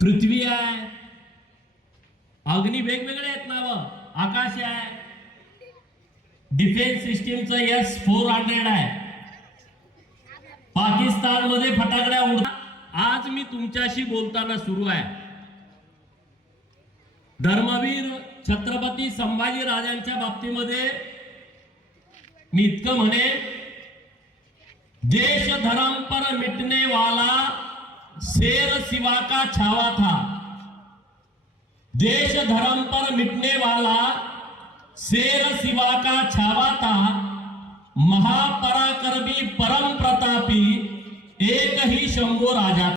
पृथ्वी आहे, अग्नी वेगवेगळे आहेत ना, आकाश आहे, डिफेन्स सिस्टीमचं S-400 आहे, पाकिस्तान मध्ये फटाकड्या उडतात. आज मी तुमच्याशी बोलताना सुरू आहे, धर्मवीर छत्रपती संभाजी राजांच्या बाबतीमध्ये मी इतकं म्हणे, देश धर्म पर मिटने वाला शेर सिवा का छावा था, देश धर्म पर मिटने वाला शेर सिवा का छावा था, महापराक्रमी परम प्रतापी एक ही शंभो राजा.